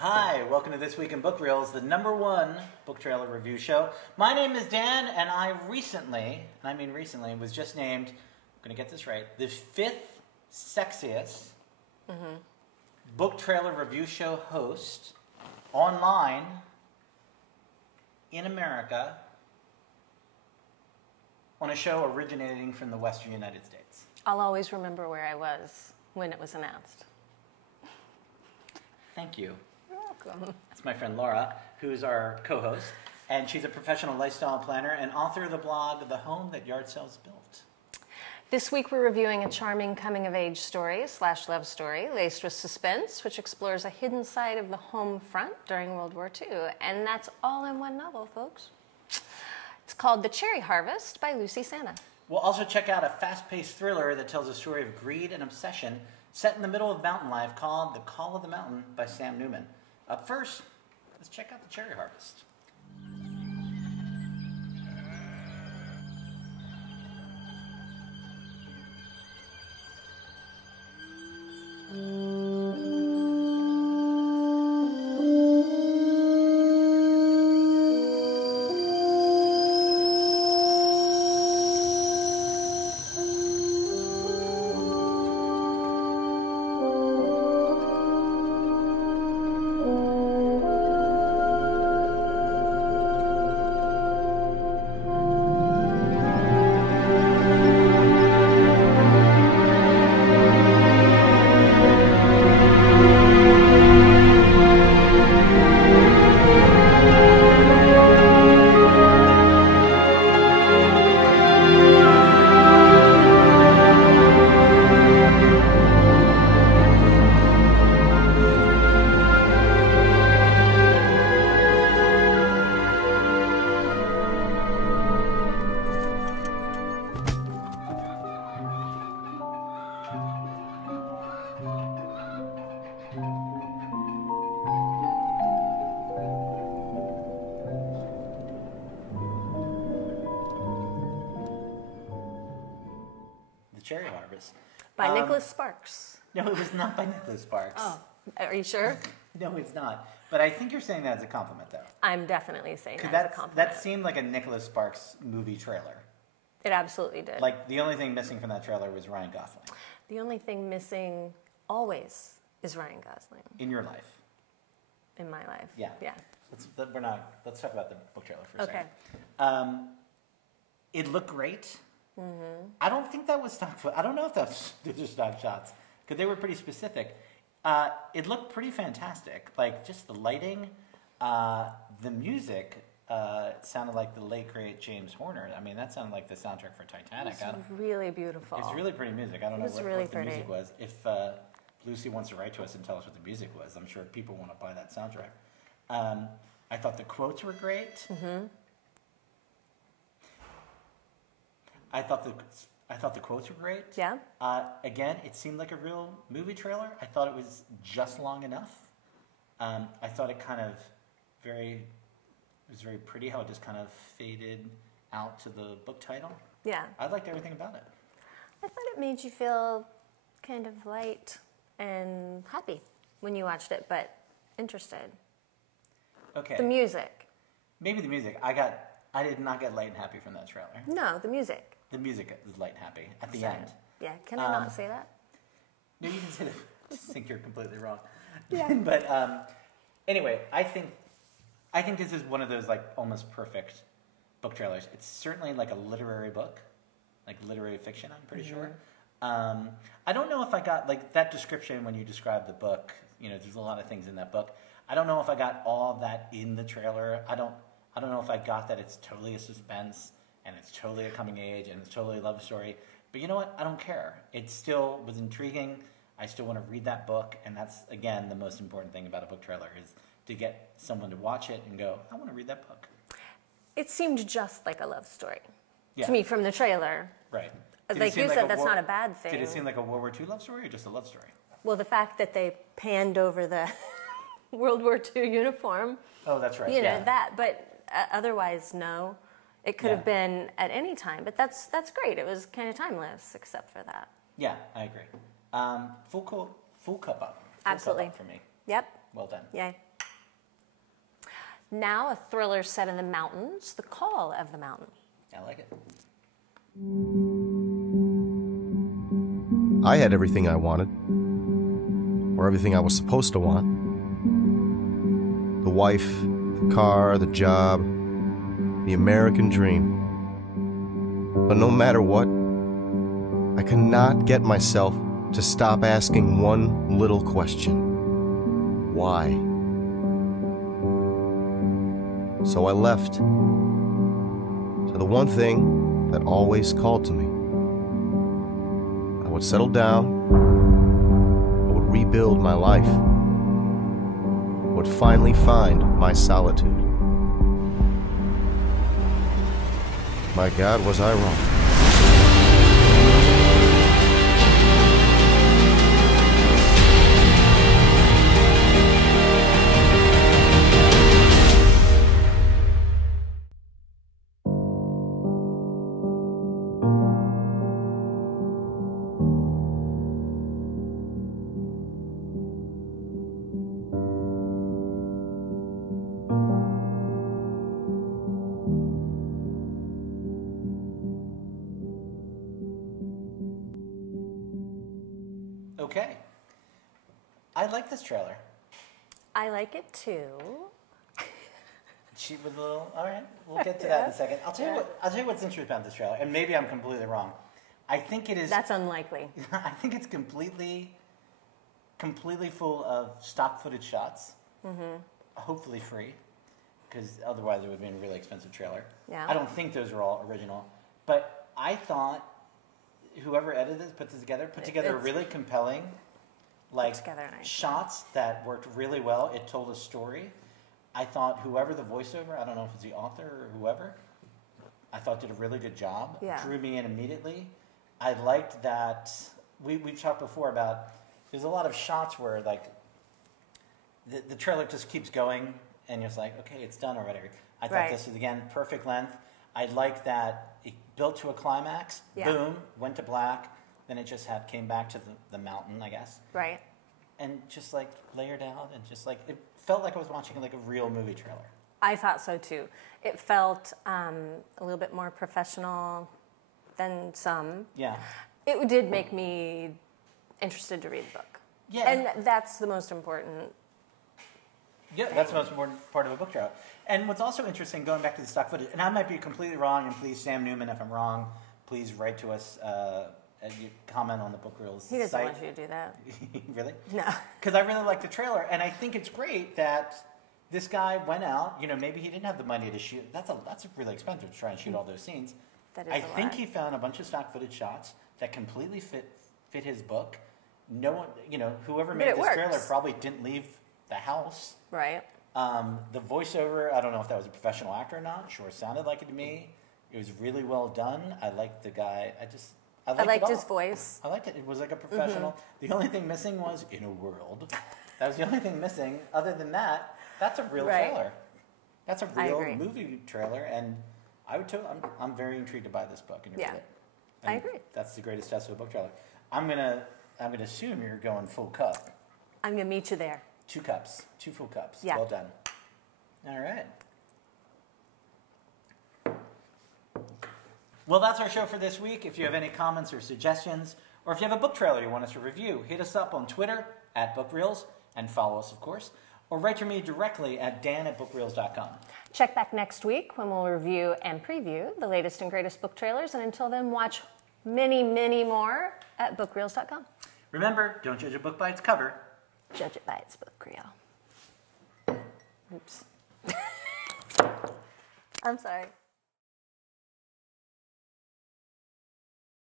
Hi, welcome to This Week in Bookreels, the #1 book trailer review show. My name is Dan, and I recently, was just named, I'm going to get this right, the 5th sexiest book trailer review show host online in America on a show originating from the Western United States. I'll always remember where I was when it was announced. Thank you. You're welcome. That's my friend Laura, who's our co-host, and she's a professional lifestyle planner and author of the blog The Home That Yard Sales Built. This week we're reviewing a charming coming-of-age story / love story laced with suspense, which explores a hidden side of the home front during World War II. And that's all in one novel, folks. It's called The Cherry Harvest by Lucy Sanna. We'll also check out a fast-paced thriller that tells a story of greed and obsession set in the middle of mountain life called The Call of the Mountain by Sam Neumann. Up first, let's check out The Cherry Harvest. Cherry Harvest. By Nicholas Sparks. No, it was not by Nicholas Sparks. Oh, are you sure? No, it's not. But I think you're saying that as a compliment, though. I'm definitely saying that as a compliment. That seemed like a Nicholas Sparks movie trailer. It absolutely did. Like, the only thing missing from that trailer was Ryan Gosling. The only thing missing always is Ryan Gosling. In your life. In my life. Yeah. Yeah. Let's talk about the book trailer for a Okay. second. It looked great. I don't think that was stock. I don't know if those are stock shots because they were pretty specific. It looked pretty fantastic. Like just the lighting, the music sounded like the late great James Horner. I mean, that sounded like the soundtrack for Titanic. It's really beautiful. It's really pretty music. I don't know what the music was. If Lucy wants to write to us and tell us what the music was, I'm sure people want to buy that soundtrack. I thought the quotes were great. I thought the quotes were great. Yeah. Again, it seemed like a real movie trailer. I thought it was just long enough. I thought it kind of it was very pretty how it just kind of faded out to the book title. Yeah. I liked everything about it. I thought it made you feel kind of light and happy when you watched it, but interested. Okay. The music. Maybe the music. I did not get light and happy from that trailer. No, the music. The music is light and happy at the end. Yeah, can I not say that? No, you can say that. I just think you're completely wrong. Yeah. But anyway, I think this is one of those like almost perfect book trailers. It's certainly like a literary book, like literary fiction. I'm pretty sure. I don't know if I got like that description when you described the book. You know, there's a lot of things in that book. I don't know if I got all of that in the trailer. I don't know if I got that it's totally a suspense and it's totally a coming age and it's totally a love story. But you know what? I don't care. It still was intriguing. I still want to read that book. And that's, again, the most important thing about a book trailer is to get someone to watch it and go, I want to read that book. It seemed just like a love story Yeah. to me from the trailer. Right. Like you said, that's not a bad thing. Did it seem like a World War II love story or just a love story? Well, the fact that they panned over the World War II uniform. Oh, that's right. You know, that. But otherwise, no. It could have been at any time, but that's great. It was kind of timeless, except for that. Yeah, I agree. Full cup up. Absolutely. Full cup up for me. Yep. Well done. Yay. Now a thriller set in the mountains, The Call of the Mountain. I like it. I had everything I wanted, or everything I was supposed to want. The wife, the car, the job, the American dream. But no matter what, I could not get myself to stop asking one little question. Why? So I left to the one thing that always called to me. I would settle down, I would rebuild my life, I would finally find my solitude. My God, was I wrong. Okay. I like this trailer. I like it too. She was a little. All right, we'll get to that in a second. I'll tell you what's interesting about this trailer, and maybe I'm completely wrong. I think it is. That's unlikely. I think it's completely full of stock footage shots. Hopefully free, because otherwise it would have been a really expensive trailer. Yeah. I don't think those are all original, but I thought whoever edited this, put together a really compelling, like shots that worked really well. It told a story. I thought whoever the voiceover, I don't know if it's the author or whoever, I thought did a really good job. Yeah. Drew me in immediately. I liked that we've talked before about there's a lot of shots where like the trailer just keeps going and you're just like, okay, it's done or whatever. I thought this was again perfect length. I like that it built to a climax, boom, went to black, then it just came back to the mountain, I guess. Right. And just like layered out and just like, it felt like I was watching like a real movie trailer. I thought so too. It felt a little bit more professional than some. Yeah. It did make me interested to read the book. Yeah. And that's the most important thing. That's the most important part of a book trailer. And what's also interesting, going back to the stock footage, and I might be completely wrong, and please, Sam Neumann, if I'm wrong, please write to us and you comment on the Bookreels site. He doesn't want you to do that. Really? No. Because I really like the trailer, and I think it's great that this guy went out, maybe he didn't have the money to shoot. That's really expensive to try and shoot all those scenes. That is I think he found a bunch of stock footage shots that completely fit his book. No one, whoever made this trailer probably didn't leave the house. Right. The voiceover, I don't know if that was a professional actor or not. Sure sounded like it to me. It was really well done. I liked the guy. I liked his voice. I liked it. It was like a professional. The only thing missing was in a world. That was the only thing missing. Other than that, that's a real trailer. That's a real movie trailer, and I would too. I'm very intrigued to buy this book and read it. And I agree. That's the greatest test of a book trailer. I'm gonna assume you're going full cup. I'm gonna meet you there. 2 cups, 2 full cups. Yeah. Well done. All right. Well, that's our show for this week. If you have any comments or suggestions, or if you have a book trailer you want us to review, hit us up on Twitter @Bookreels and follow us, of course, or write to me directly at dan@bookreels.com. Check back next week when we'll review and preview the latest and greatest book trailers, and until then, watch many, many more at bookreels.com. Remember, don't judge a book by its cover. Judge it by its book reel. Oops. I'm sorry.